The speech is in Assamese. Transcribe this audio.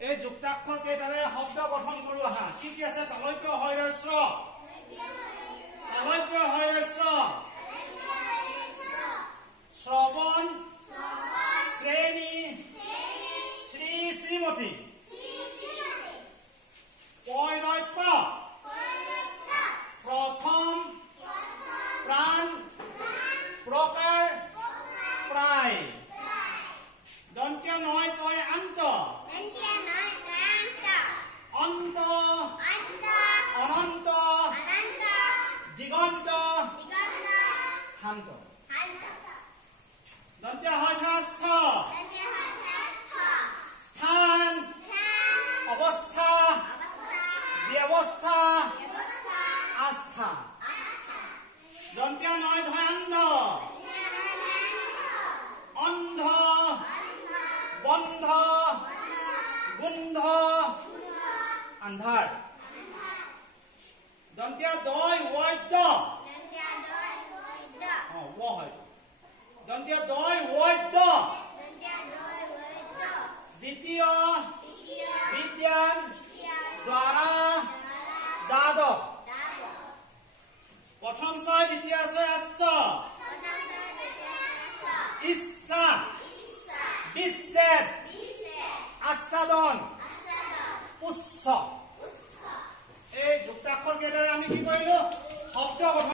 এই যুক্তাক্ষৰ কেইটাৰে শব্দ গঠন কৰো আহা কি কি আছে তালব্য হৰস্ৰ তালব্য হৰস্ৰ শ্ৰৱণ শ্ৰেণী শ্ৰী শ্ৰীমতী পৈৰপ্য প্ৰথম প্ৰাণ প্ৰকাৰ প্ৰায় দন্ত্য নয় তয় অন্ত অন্ত অনন্ত দিগন্ত শান্ত দন্ত্য হস্ত স্থান অৱস্থা ব্যৱস্থা আস্থা দন্ত্য নয় ধন্দ অন্ধ বন্ধ গুন্ধ আন্ধাৰ দন্ত্য দয় বৈদ্য দন্ত্য দয় বৈদ্য দ্বিতীয়